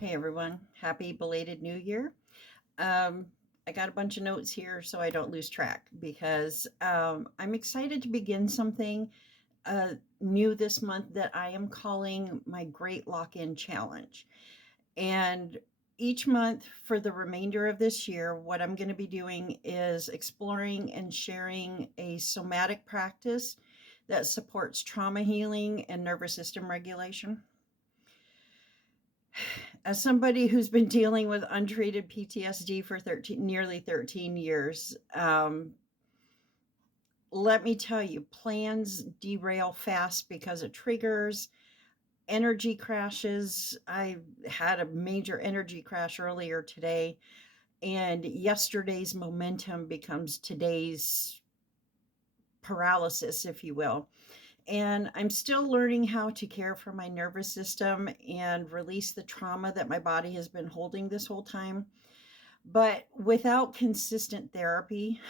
Hey everyone, happy belated New Year. Um, I got a bunch of notes here so I don't lose track because I'm excited to begin something new this month that I am calling my Great Lock In Challenge. And each month for the remainder of this year, what I'm going to be doing is exploring and sharing a somatic practice that supports trauma healing and nervous system regulation. As somebody who's been dealing with untreated PTSD for nearly 13 years, let me tell you, plans derail fast because of triggers, energy crashes. I had a major energy crash earlier today, and yesterday's momentum becomes today's paralysis, if you will. And I'm still learning how to care for my nervous system and release the trauma that my body has been holding this whole time. But without consistent therapy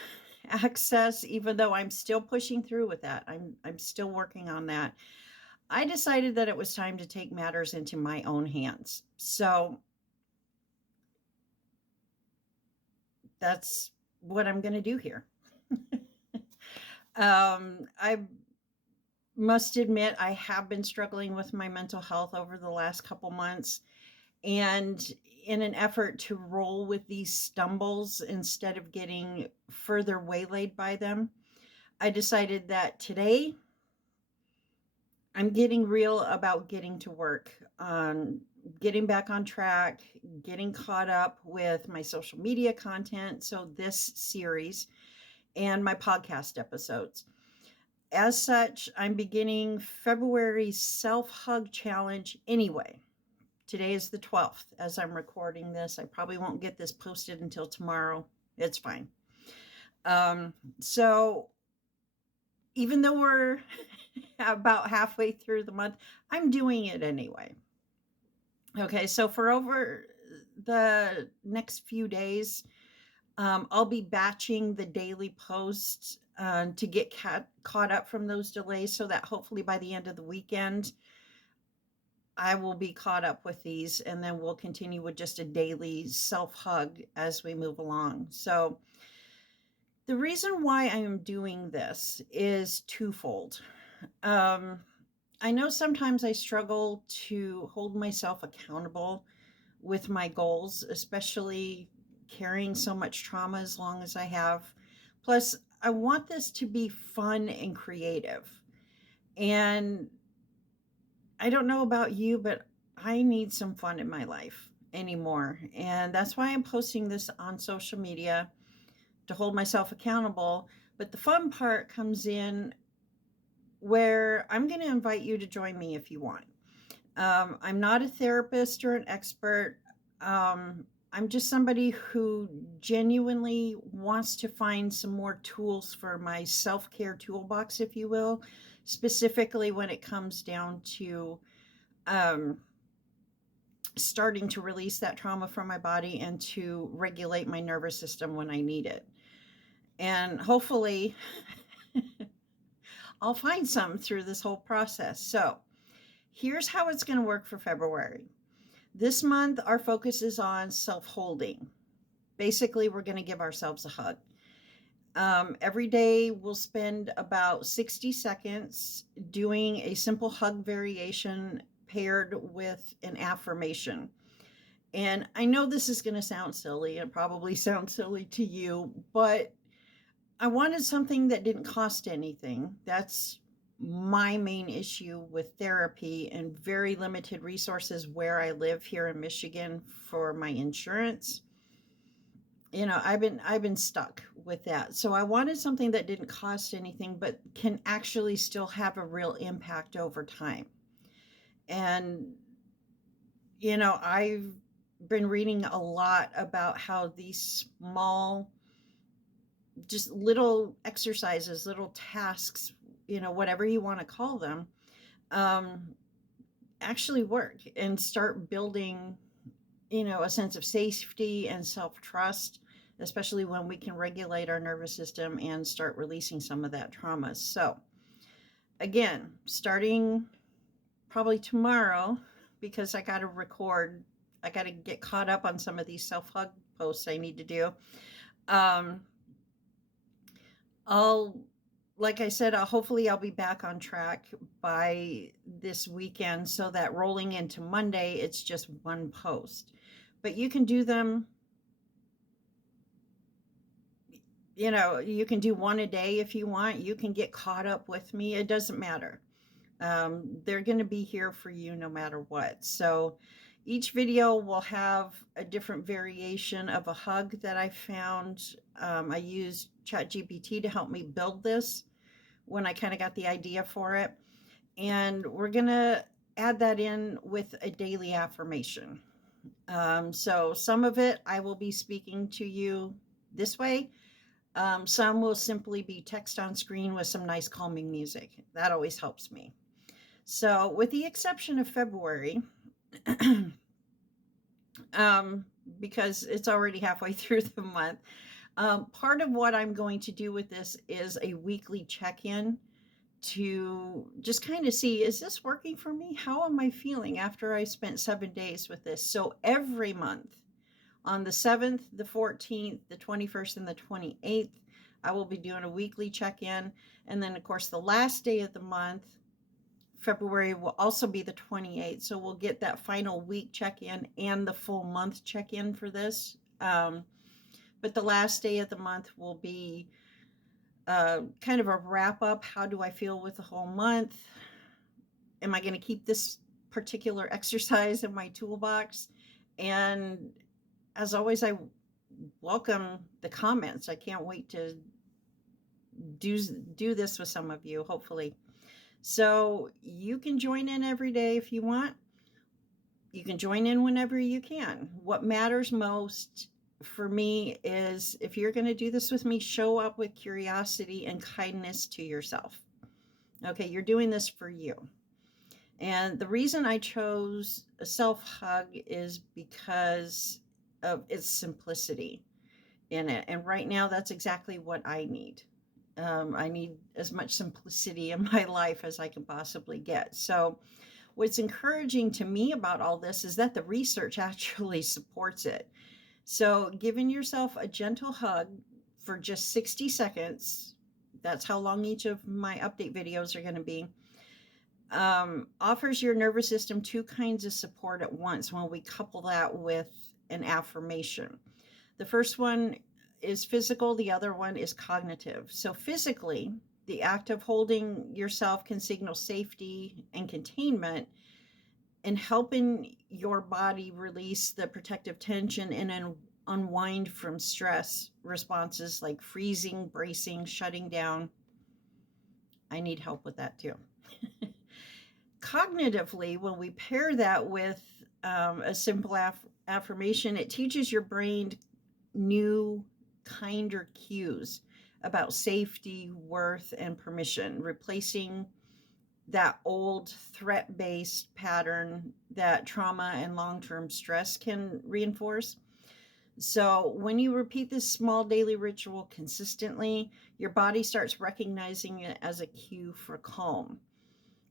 access, even though I'm still pushing through with that, I'm still working on that. I decided that it was time to take matters into my own hands. So that's what I'm going to do here. I must admit, I have been struggling with my mental health over the last couple months. And in an effort to roll with these stumbles instead of getting further waylaid by them, I decided that today I'm getting real about getting to work on getting back on track, getting caught up with my social media content. So, this series and my podcast episodes. As such, I'm beginning February's self hug challenge anyway. Today is the 12th as I'm recording this. I probably won't get this posted until tomorrow. It's fine. So, even though we're about halfway through the month, I'm doing it anyway. Okay, so for over the next few days, I'll be batching the daily posts to get caught up from those delays so that hopefully by the end of the weekend, I will be caught up with these and then we'll continue with just a daily self hug as we move along. So, the reason why I am doing this is twofold. Um, I know sometimes I struggle to hold myself accountable with my goals, especially carrying so much trauma as long as I have. Plus, I want this to be fun and creative. And I don't know about you, but I need some fun in my life anymore. And that's why I'm posting this on social media to hold myself accountable. But the fun part comes in where I'm going to invite you to join me if you want. I'm not a therapist or an expert. I'm just somebody who genuinely wants to find some more tools for my self care toolbox, if you will, specifically when it comes down to um, starting to release that trauma from my body and to regulate my nervous system when I need it. And hopefully, I'll find some through this whole process. So, here's how it's going to work for February. This month, our focus is on self holding. Basically, we're going to give ourselves a hug. Every day, we'll spend about 60 seconds doing a simple hug variation paired with an affirmation. And I know this is going to sound silly. It probably sounds silly to you, but I wanted something that didn't cost anything. That's my main issue with therapy and very limited resources where I live here in Michigan for my insurance. I've been stuck with that. So I wanted something that didn't cost anything but can actually still have a real impact over time. And I've been reading a lot about how these small, just little exercises, little tasks, whatever you want to call them, um, actually work and start building, a sense of safety and self trust, especially when we can regulate our nervous system and start releasing some of that trauma. So, again, starting probably tomorrow, because I got to record I got to get caught up on some of these self-hug posts I need to do. Um, I'll, like I said, hopefully I'll be back on track by this weekend so that rolling into Monday, it's just one post. But you can do them, you can do one a day if you want. You can get caught up with me. It doesn't matter. They're going to be here for you no matter what. So each video will have a different variation of a hug that I found. I used ChatGPT to help me build this when I kind of got the idea for it. And we're going to add that in with a daily affirmation. So some of it I will be speaking to you this way. Some will simply be text on screen with some nice calming music. That always helps me. So with the exception of February, because it's already halfway through the month, part of what I'm going to do with this is a weekly check-in to just kind of see, is this working for me? How am I feeling after I spent 7 days with this? So every month, on the 7th, the 14th, the 21st, and the 28th, I will be doing a weekly check-in. And then, of course, the last day of the month, February, will also be the 28th. So we'll get that final week check-in and the full month check-in for this. But the last day of the month will be kind of a wrap-up. How do I feel with the whole month? Am I going to keep this particular exercise in my toolbox? And as always, I welcome the comments. I can't wait to do this with some of you, hopefully. So you can join in every day if you want. You can join in whenever you can. What matters most for me is, if you're going to do this with me, show up with curiosity and kindness to yourself. Okay, you're doing this for you. And the reason I chose a self-hug is because of its simplicity in it. And right now, that's exactly what I need. I need as much simplicity in my life as I can possibly get. So what's encouraging to me about all this is that the research actually supports it. So giving yourself a gentle hug for just 60 seconds, that's how long each of my update videos are going to be, offers your nervous system two kinds of support at once when we couple that with an affirmation. The first one is physical, the other one is cognitive. So physically, the act of holding yourself can signal safety and containment and helping your body release the protective tension and unwind from stress responses like freezing, bracing, shutting down. I need help with that too. Cognitively, when we pair that with a simple affirmation, it teaches your brain new, kinder cues about safety, worth, and permission, replacing that old threat-based pattern that trauma and long-term stress can reinforce. So when you repeat this small daily ritual consistently, your body starts recognizing it as a cue for calm,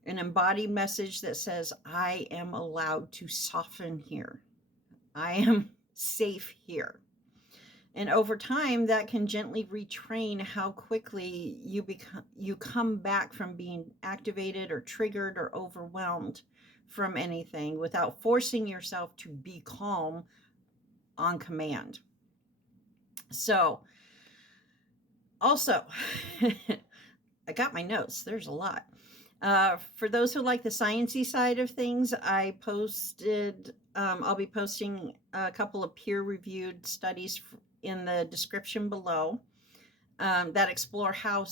an embodied message that says, I am allowed to soften here. I am safe here. And over time, that can gently retrain how quickly you come back from being activated or triggered or overwhelmed from anything without forcing yourself to be calm on command. So, also, I got my notes. There's a lot. For those who like the sciencey side of things, I'll be posting a couple of peer-reviewed studies in the description below that explore how,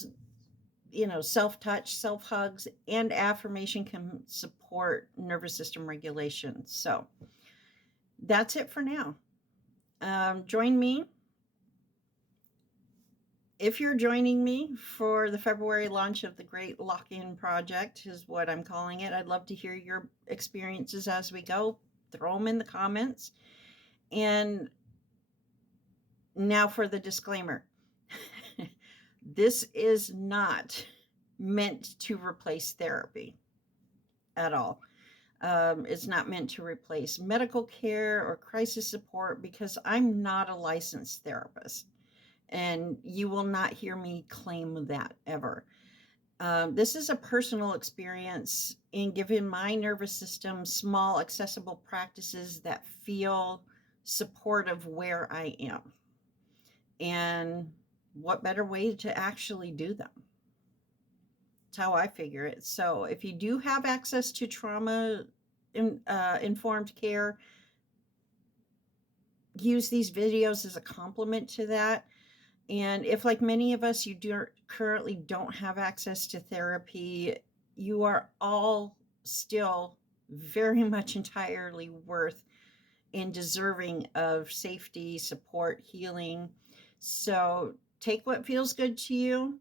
self-touch, self-hugs, and affirmation can support nervous system regulation. So that's it for now. Join me. If you're joining me for the February launch of the Great Lock-In Project, is what I'm calling it. I'd love to hear your experiences as we go. Throw them in the comments. And now for the disclaimer. This is not meant to replace therapy at all. It's not meant to replace medical care or crisis support because I'm not a licensed therapist. And you will not hear me claim that ever. This is a personal experience in giving my nervous system small, accessible practices that feel supportive where I am. And what better way to actually do them? That's how I figure it. So if you do have access to trauma informed care, use these videos as a complement to that. And if, like many of us, currently don't have access to therapy, you are all still very much entirely worth and deserving of safety, support, healing. So take what feels good to you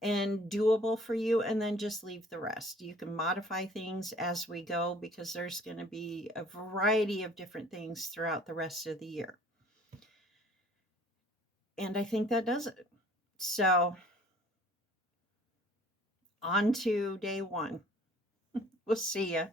and doable for you, and then just leave the rest. You can modify things as we go because there's going to be a variety of different things throughout the rest of the year. And I think that does it. So, on to day one. We'll see ya.